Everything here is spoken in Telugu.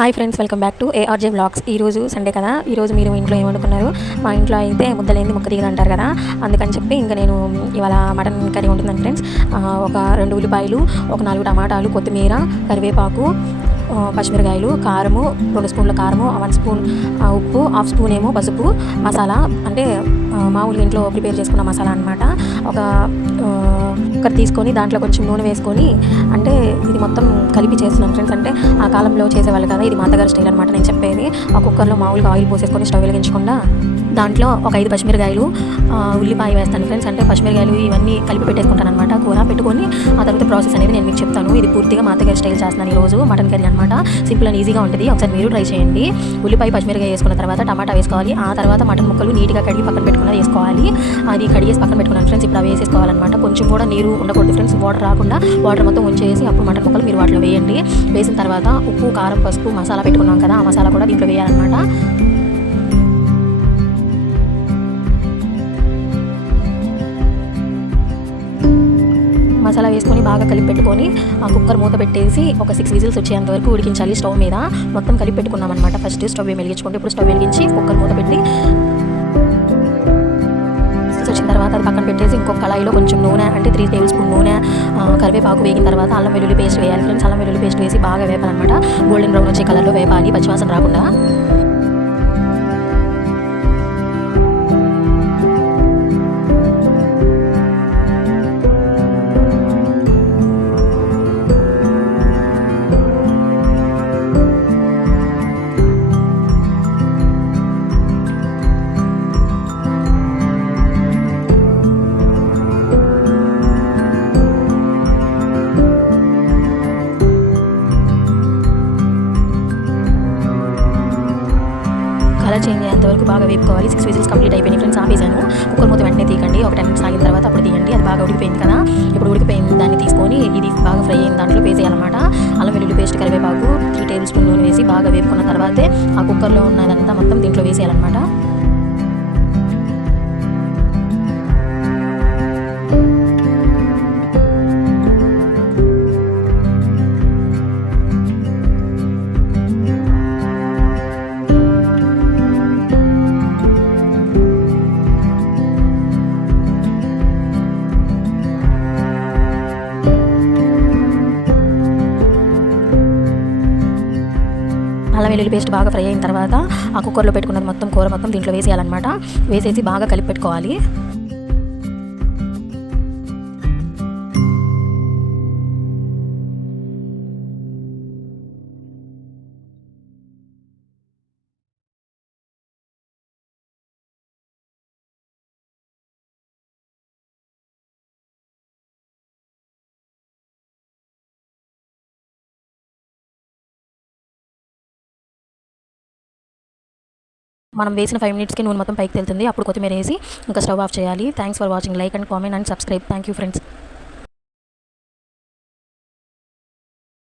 Hi friends, welcome back to ARJ vlogs. ఈరోజు సండే కదా. ఈరోజు మీరు ఇంట్లో ఏమనుకున్నారు? మా ఇంట్లో అయితే ముద్దలేంది ముక్క దిగదు అంటారు కదా, అందుకని చెప్పి ఇంకా నేను ఇవాళ మటన్ కర్రీ ఉంటుందండి ఫ్రెండ్స్. ఒక 2 ఉల్లిపాయలు, ఒక 4 టమాటాలు, కొత్తిమీర, కరివేపాకు, పచ్చిమిరకాయలు, కారము 2 స్పూన్ల కారము, 1 స్పూన్ ఉప్పు, హాఫ్ స్పూన్ ఏమో పసుపు, మసాలా అంటే మామూలుగా ఇంట్లో ప్రిపేర్ చేసుకున్న మసాలా అనమాట. ఒక కుక్కర్ తీసుకొని దాంట్లో కొంచెం నూనె వేసుకొని, అంటే ఇది మొత్తం కలిపి చేస్తున్నాను ఫ్రెండ్స్. అంటే ఆ కాలంలో చేసేవాళ్ళు కదా, ఇది మా అత్తగారి స్టైల్ అనమాట నేను చెప్పేది. ఆ కుక్కర్లో మామూలుగా ఆయిల్ పోసేసుకొని స్టవ్ వెలిగించకుండా దాంట్లో ఒక 5 పచ్చిమిరకాయలు, ఉల్లిపాయ వేస్తాను ఫ్రెండ్స్. అంటే పచ్చిమిరకాయలు ఇవన్నీ కలిపి పెట్టేసుకుంటాను అనమాట. కూర పెట్టుకొని ఆ తర్వాత ప్రాసెస్ అనేది నేను మీకు చెప్తాను. ఇది పూర్తిగా మా అత్తగారి స్టైల్ చేస్తున్నాను ఈరోజు మటన్ కర్రీ అనమాట. సింపుల్ అండ్ ఈజీగా ఉంటుంది, ఒకసారి మీరు ట్రై చేయండి. ఉల్లిపాయ పచ్చిమిరకాయ వేసుకున్న తర్వాత టమాటా వేసుకోవాలి. ఆ తర్వాత మటన్ ముక్కలు నీట్గా కడిగి పక్కన పెట్టుకున్నది వేసుకోవాలి. అది కడిగేసి పక్కన పెట్టుకున్నాను ఫ్రెండ్స్. ఇప్పుడు అవి వేసేసుకోవాలన్నమాట. కొంచెం కూడా నీరు ఉండకూడదు ఫ్రెండ్స్, వాటర్ రాకుండా వాటర్ మొత్తం ఉంచేసి అప్పుడు మటన్ ముక్కలు మీరు వాటిలో వేయండి. వేసిన తర్వాత ఉప్పు, కారం, పసుపు, మసాలా పెట్టుకున్నాం కదా, ఆ మసాలా కూడా దీంట్లో వేయాలన్నమాట. మసాలా వేసుకొని బాగా కలిపి పెట్టుకొని ఆ కుక్కర్ మూత పెట్టేసి ఒక 6 విజిల్స్ వచ్చేంత వరకు ఉడికించాలి స్టవ్ మీద. మొత్తం కలిపి పెట్టుకున్నాం అనమాట. ఫస్ట్ స్టవ్ వెలిగించుకోండి. ఇప్పుడు స్టవ్ వెలిగించి కుక్కర్ మూత పెట్టి వచ్చిన తర్వాత అది పక్కన పెట్టేసి ఇంకొక కళాయిలో కొంచెం నూనె, అంటే 3 టేబుల్ స్పూన్ నూనె, కరివేపాకు వేగిన తర్వాత అల్లం వెల్లుల్లి పేస్ట్ వేయాలి ఫ్రెండ్స్. అల్లం వెల్లుల్లి పేస్ట్ వేసి బాగా వేపాలన్నమాట. గోల్డెన్ బ్రౌన్ వచ్చే కలర్లో వేపాలి, పచ్చివాసన రాకుండా. కలర్ చేంజ్ అయ్యేంత వరకు బాగా వేపుకోవాలి. 6 విజిల్స్ కంప్లీట్ అయిపోయినాయి ఫ్రెండ్స్. ఆపేసాను. కుక్కర్ మూత వెంటనే తీయకండి, ఒక 10 మినిట్స్ ఆగిన తర్వాత అప్పుడు తీయండి. అది బాగా ఉడికిపోయింది కదా. ఇప్పుడు ఉడికిపోయిన దాన్ని తీసుకొని ఇది బాగా ఫ్రై అయిన దాంట్లో వేసేయాలన్నమాట. అల్లం వెల్లుల్లి పేస్ట్, కరివేపాకు, 3 టేబుల్ స్పూన్ నూనె వేసి బాగా వేపుకున్న తర్వాతే ఆ కుక్కర్లో ఉన్నదంతా మొత్తం దీంట్లో వేసేయాలన్నమాట. అల్లం వెల్లుల్లి పేస్ట్ బాగా ఫ్రై అయిన తర్వాత ఆ కుక్కర్లో పెట్టుకున్నది మొత్తం కూర మొత్తం దీంట్లో వేసేయాలన్నమాట. వేసేసి బాగా కలిపి పెట్టుకోవాలి. మనం వేసిన 5 మినిట్స్కి నూనె మొత్తం పైకి తెలుతుంది. అప్పుడు కొత్తిమీర వేసి ఇంకా స్టవ్ ఆఫ్ చేయాలి. Thanks for watching. Like and comment and subscribe. Thank you friends.